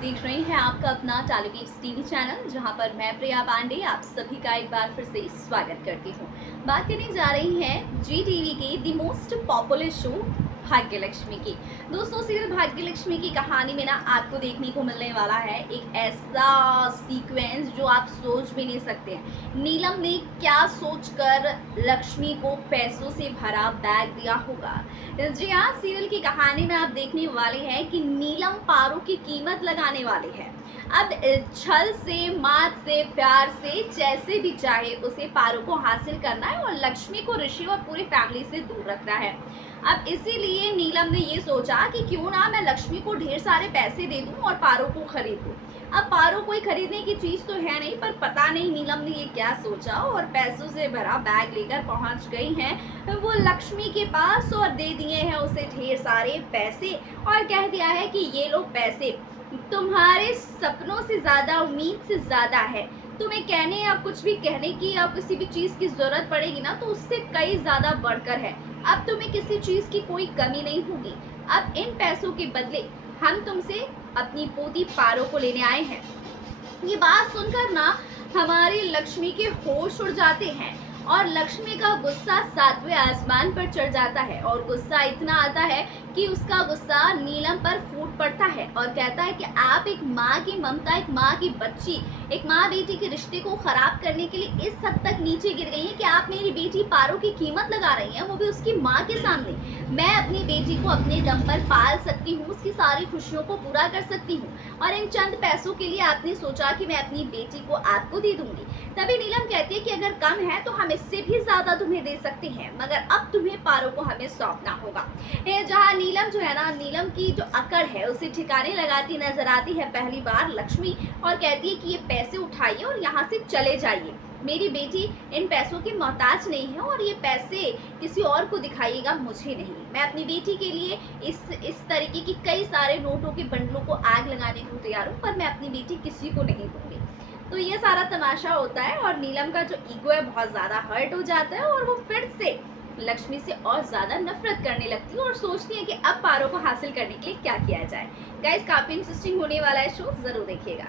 देख रहे हैं आपका अपना टेलीविज़न टीवी चैनल, जहां पर मैं प्रिया पांडे आप सभी का एक बार फिर से स्वागत करती हूं। बात करने जा रही हैं जी टीवी के द मोस्ट पॉपुलर शो भाग्य लक्ष्मी की। दोस्तों, सीरियल भाग्य लक्ष्मी की कहानी में ना आपको देखने को मिलने वाला है एक ऐसा सीक्वेंस जो आप सोच भी नहीं सकते हैं। नीलम ने क्या सोचकर लक्ष्मी को पैसों से भरा बैग दिया होगा। जी हाँ, सीरियल की कहानी में आप देखने वाले हैं कि नीलम पारो की कीमत लगाने वाले हैं। अब छल से, मात से, प्यार से, जैसे भी चाहे उसे पारो को हासिल करना है और लक्ष्मी को ऋषि और पूरी फैमिली से दूर रखना है। अब इसीलिए नीलम ने ये सोचा कि क्यों ना मैं लक्ष्मी को ढेर सारे पैसे दे दूं और पारो को खरीद दूं। अब पारो कोई खरीदने की चीज तो है नहीं, पर पता नहीं नीलम ने ये क्या सोचा और पैसों से भरा बैग लेकर पहुंच गई हैं वो लक्ष्मी के पास और दे दिए हैं उसे ढेर सारे पैसे और कह दिया है कि ये लो पैसे, तुम्हारे सपनों से ज्यादा, उम्मीद से ज्यादा है। तुम्हें कहने या कुछ भी कहने की या किसी भी चीज की जरूरत पड़ेगी ना, तो उससे कई ज्यादा बढ़कर है। अब तुम्हें किसी चीज की कोई कमी नहीं होगी। अब इन पैसों के बदले हम तुमसे अपनी पोती पारो को लेने आए हैं। ये बात सुनकर ना हमारी लक्ष्मी के होश उड़ जाते हैं और लक्ष्मी का गुस्सा सातवें आसमान पर चढ़ जाता है और गुस्सा इतना आता है कि उसका गुस्सा नीलम पर फूट पड़ता है और कहता है कि आप एक माँ की ममता, एक माँ की बच्ची, एक माँ बेटी के रिश्ते को खराब करने के लिए इस हद तक नीचे गिर गई हैं कि आप मेरी बेटी पारो की कीमत लगा रही हैं, वो भी उसकी माँ के सामने। मैं अपनी बेटी को अपने दम पर पाल सकती हूँ, उसकी सारी खुशियों को पूरा कर सकती हूँ और इन चंद पैसों के लिए आपने सोचा कि मैं अपनी बेटी को आपको दे दूंगी। तभी नीलम कहती है कि अगर कम है तो हम इससे भी ज्यादा तुम्हें दे सकते हैं, मगर अब तुम्हें पारो को हमें सौंपना होगा। जहाँ नीलम जो है ना, नीलम की जो अकड़ है उसे ठिकाने लगाती नजर आती है पहली बार लक्ष्मी और कहती है कि ये पैसे उठाइए और यहाँ से चले जाइए। मेरी बेटी इन पैसों की मोहताज नहीं है और ये पैसे किसी और को दिखाइएगा, मुझे नहीं। मैं अपनी बेटी के लिए इस तरीके की कई सारे नोटों के बंडलों को आग लगाने को तैयार हूँ, पर मैं अपनी बेटी किसी को नहीं दूंगी। तो ये सारा तमाशा होता है और नीलम का जो ईगो है बहुत ज्यादा हर्ट हो जाता है और वो फिर से लक्ष्मी से और ज्यादा नफरत करने लगती है और सोचती है कि अब पारो को हासिल करने के लिए क्या किया जाए। गाइस, काफी इंटरेस्टिंग होने वाला है शो, जरूर देखिएगा।